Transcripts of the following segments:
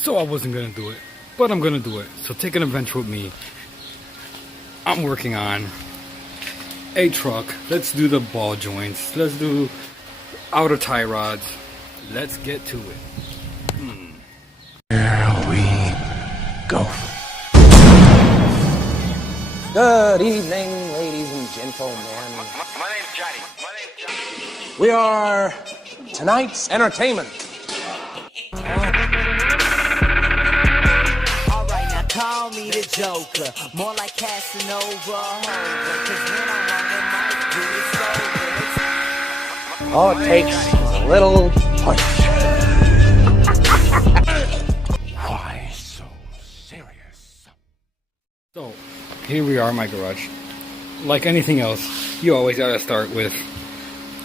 So I wasn't gonna do it, but I'm gonna do it. So take an adventure with me. I'm working on a truck. Let's do the ball joints. Let's do outer tie rods. Let's get to it. Here we go. Good evening, ladies and gentlemen. My name's Johnny. We are tonight's entertainment. Alright, now call me the Joker. More like Casanova. Cause when I'm on the mic, it's over. All it takes is a little push. Why so serious? So here we are in my garage. Like anything else, you always gotta start with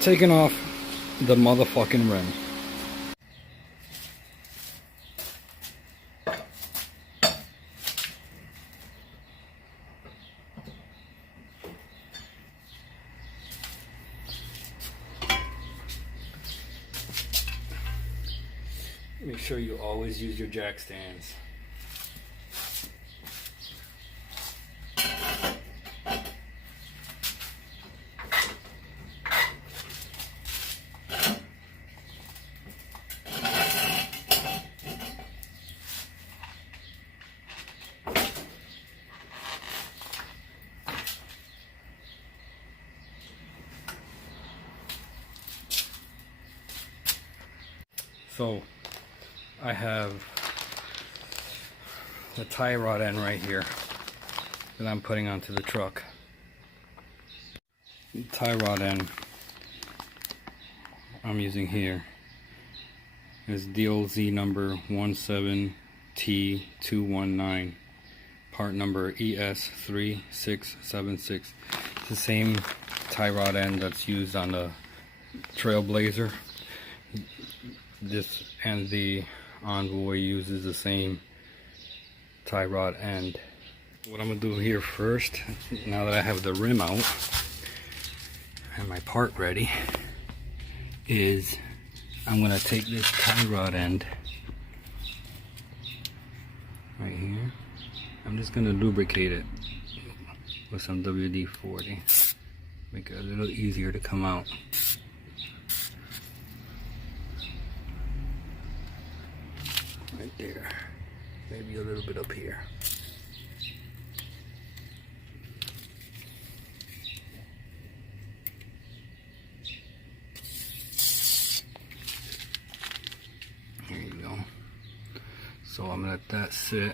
taking off the motherfucking rim. Make sure you always use your jack stands. So I have the tie rod end right here that I'm putting onto the truck. The tie rod end I'm using here is DOZ number 17T219, part number ES3676. It's the same tie rod end that's used on the Trailblazer. This and the Envoy uses the same tie rod end. What I'm gonna do here first, now that I have the rim out and my part ready, is I'm gonna take this tie rod end right here. I'm just gonna lubricate it with some WD-40, make it a little easier to come out. Right there, maybe a little bit up here. Here you go. So I'm gonna let that sit.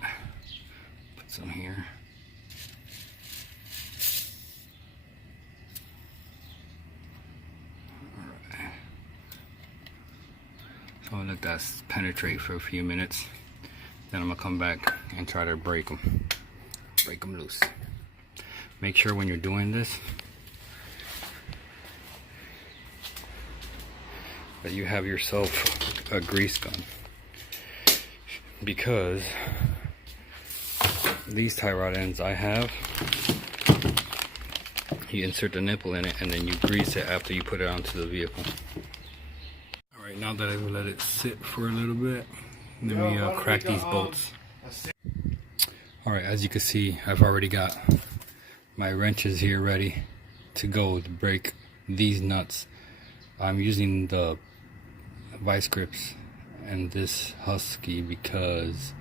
Put some here. Alright. So I'll let that penetrate for a few minutes. Then I'm gonna come back and try to break them loose. Make sure when you're doing this that you have yourself a grease gun, because these tie rod ends I have, you insert the nipple in it and then you grease it after you put it onto the vehicle. Alright, now that I've let it sit for a little bit, let me crack these bolts. Alright, as you can see, I've already got my wrenches here ready to go to break these nuts. I'm using the vice grips and this Husky because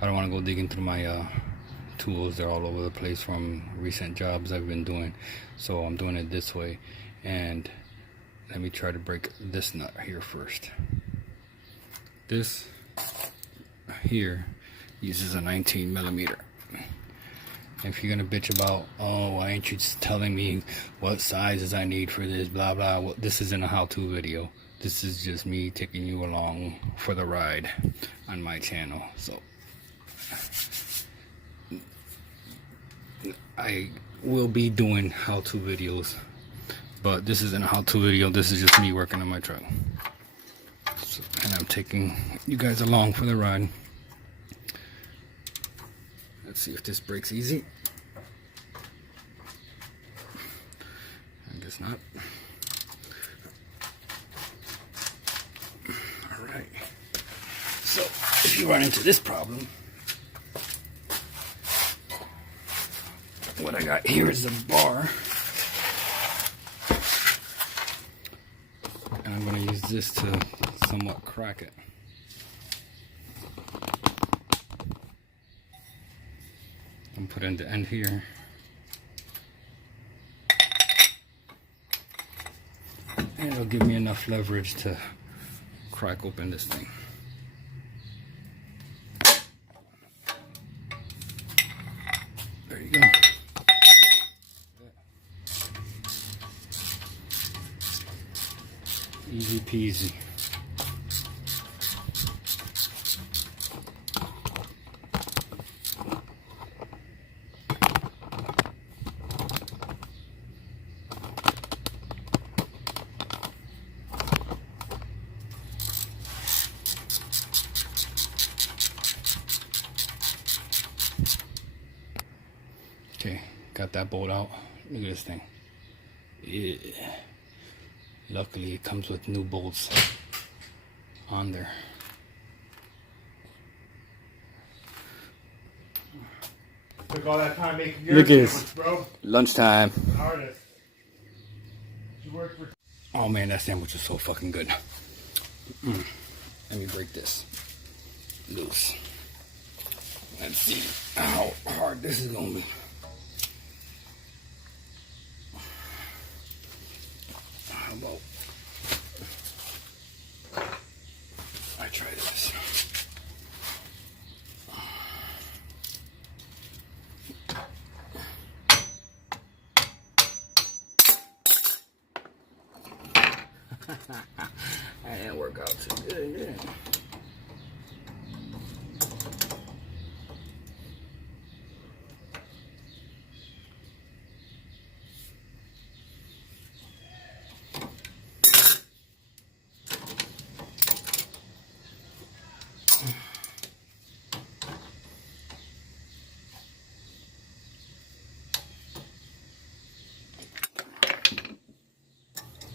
I don't want to go digging through my tools. They're all over the place from recent jobs I've been doing. So I'm doing it this way. And let me try to break this nut here first. This here uses a 19mm. If you're gonna bitch about, oh, why ain't you just telling me what sizes I need for this, blah blah, well, this isn't a how-to video. This is just me taking you along for the ride on my channel. So I will be doing how-to videos, but this isn't a how-to video. This is just me working on my truck. So, and I'm taking you guys along for the ride. Let's see if this breaks easy. I guess not. Alright. So if you run into this problem, what I got here is a bar. And I'm going to use this to somewhat crack it. And put it in the end here. And it'll give me enough leverage to crack open this thing. There you go. Easy peasy. Okay, got that bolt out. Look at this thing. Yeah. Luckily, it comes with new bolts on there. Took all that time making your Look at this. sandwich, bro. Lunchtime. An artist. You work for. Oh man, that sandwich is so fucking good. Let me break this loose. Let's see how hard this is gonna be. How about I try this? That didn't work out too good, did it?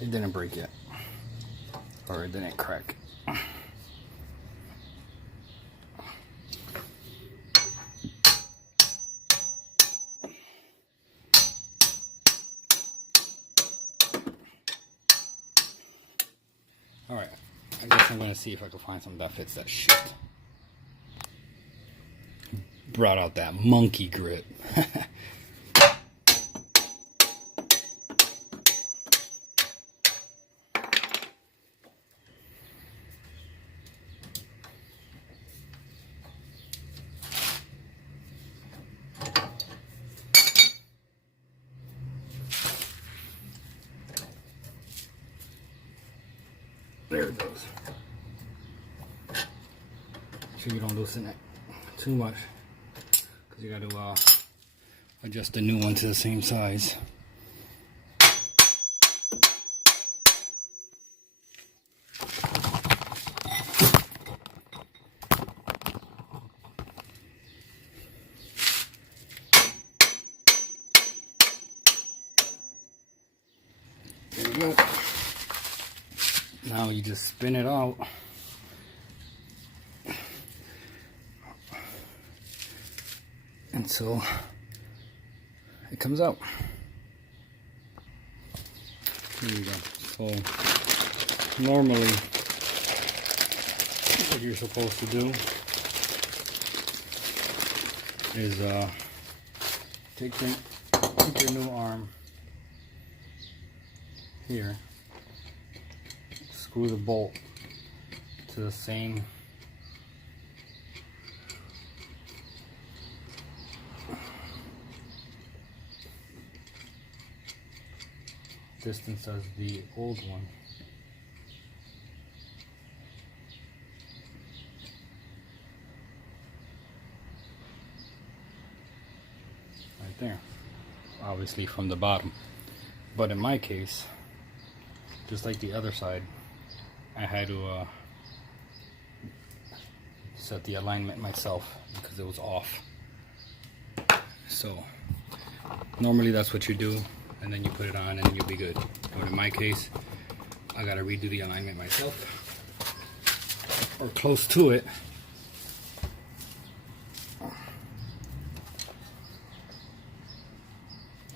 It didn't break yet. Or it didn't crack. Alright, I guess I'm gonna see if I can find something that fits that shit. Brought out that monkey grip. There it goes. Make sure you don't loosen it too much, because you got to adjust the new one to the same size. There you go. Now you just spin it out until it comes out. There you go. So normally what you're supposed to do is take your new arm here, screw the bolt to the same distance as the old one. Right there. Obviously from the bottom. But in my case, just like the other side, I had to set the alignment myself because it was off. So normally that's what you do, and then you put it on and you'll be good. But in my case, I gotta redo the alignment myself, or close to it,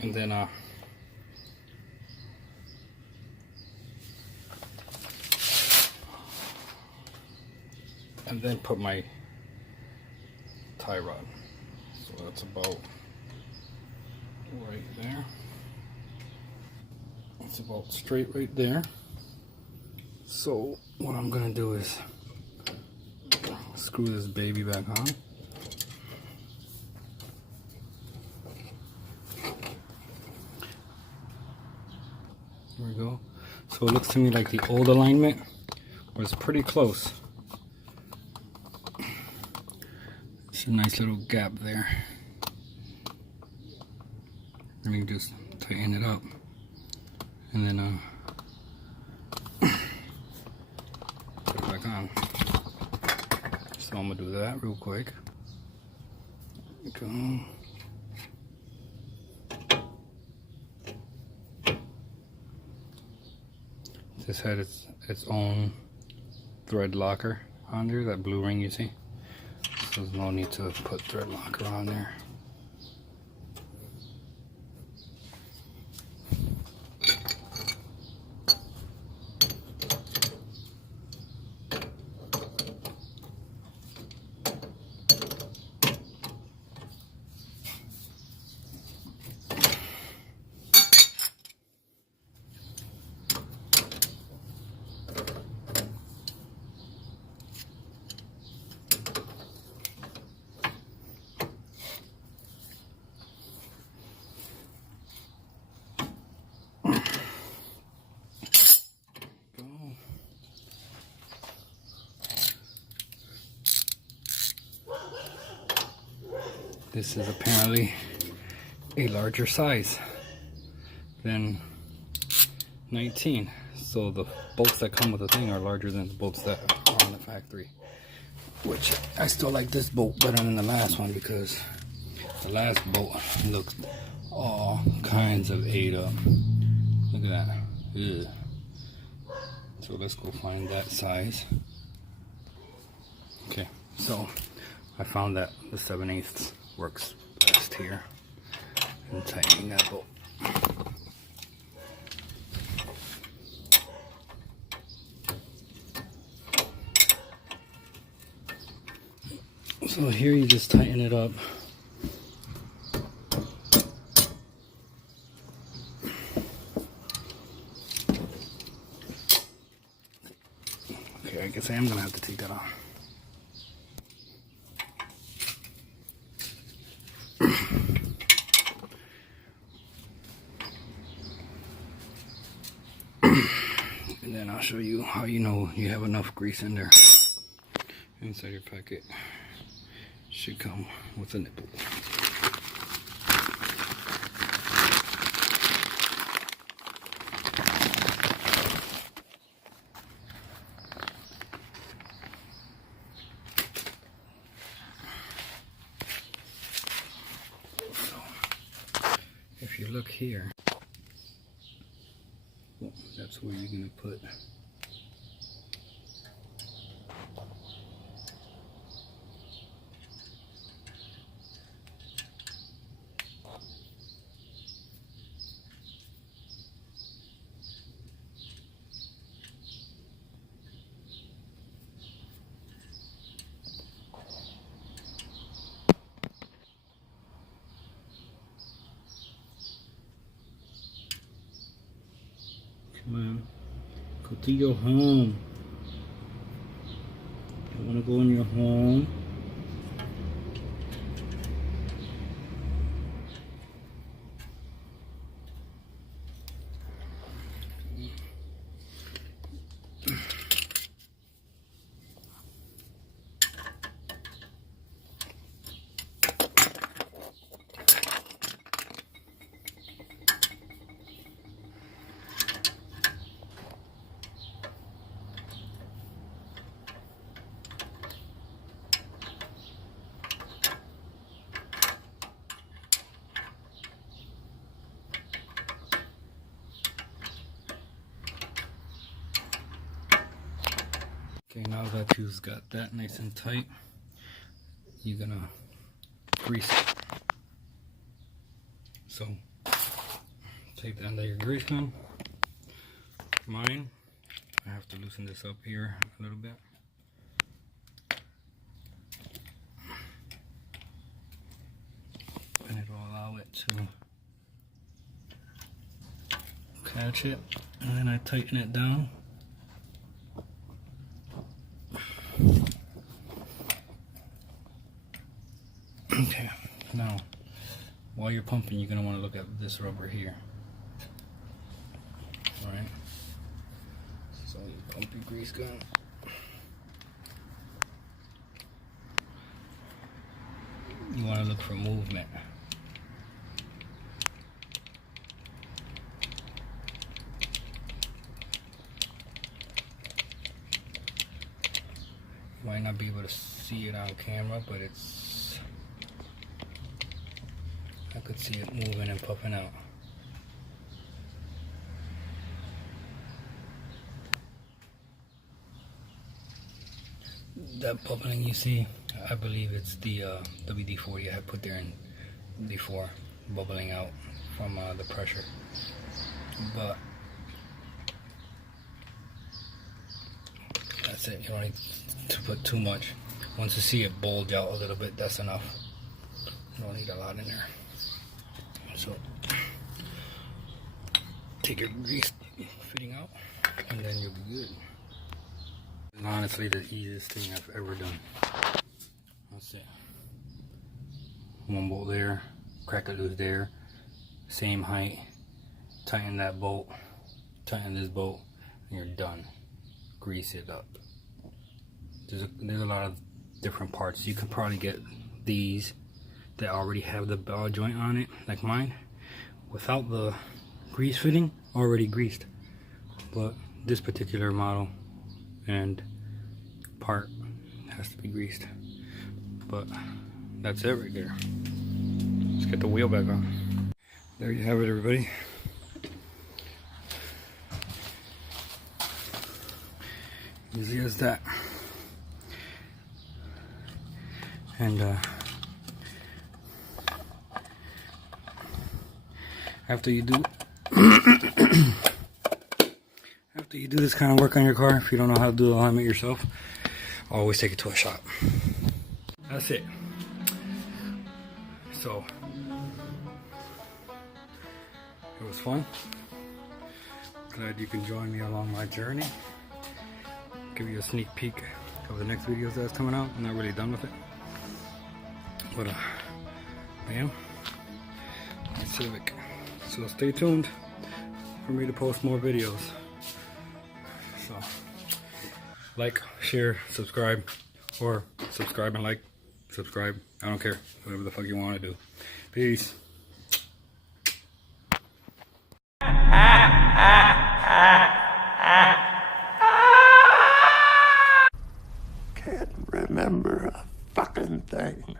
and then put my tie rod. So that's about right there. It's about straight right there. So what I'm gonna do is screw this baby back on. There we go. So it looks to me like the old alignment was pretty close. See a nice little gap there. Let me just tighten it up, and then put it back on. So I'm gonna do that real quick. There we go. This had its own thread locker on there, that blue ring you see. So there's no need to put thread locker on there. This is apparently a larger size than 19. So the bolts that come with the thing are larger than the bolts that are on the factory. Which I still like this bolt better than the last one because the last bolt looked all kinds of ate up. Look at that. Ugh. So let's go find that size. Okay, so I found that the 7/8 works best here and tightening that bolt. So here you just tighten it up. Okay, I guess I am gonna have to take that off. And then I'll show you how you know you have enough grease in there. Inside your packet should come with a nipple. So, if you look here, well, that's where you're going to put come on, go to your home. You want to go in your home? Okay, now that you've got that nice and tight, you're gonna grease it. So take the end of your grease gun. Mine, I have to loosen this up here a little bit. And it'll allow it to catch it, and then I tighten it down. Okay, now while you're pumping, you're gonna want to look at this rubber here. Alright, so you pump your grease gun. You want to look for movement. You might not be able to see it on camera, but I could see it moving and puffing out. That bubbling you see, I believe it's the WD-40 I had put there in before, bubbling out from the pressure. But that's it. You don't need to put too much. Once you see it bulge out a little bit, that's enough. You don't need a lot in there. So take your grease fitting out, and then you'll be good. And honestly, the easiest thing I've ever done. That's it. One bolt there, crack it loose there, same height. Tighten that bolt, tighten this bolt, and you're done. Grease it up. There's a lot of different parts. You could probably get these that already have the ball joint on it, like mine, without the grease fitting, already greased. But this particular model and part has to be greased. But that's it right there. Let's get the wheel back on. There you have it, everybody. Easy as that. And after you do this kind of work on your car, if you don't know how to do the alignment yourself, always take it to a shop. That's it. So it was fun. Glad you can join me along my journey. Give you a sneak peek of the next videos that's coming out. I'm not really done with it, but man, my Civic. So stay tuned for me to post more videos. So like, share, subscribe, or subscribe and like, subscribe. I don't care, whatever the fuck you want to do. Peace. Can't remember a fucking thing.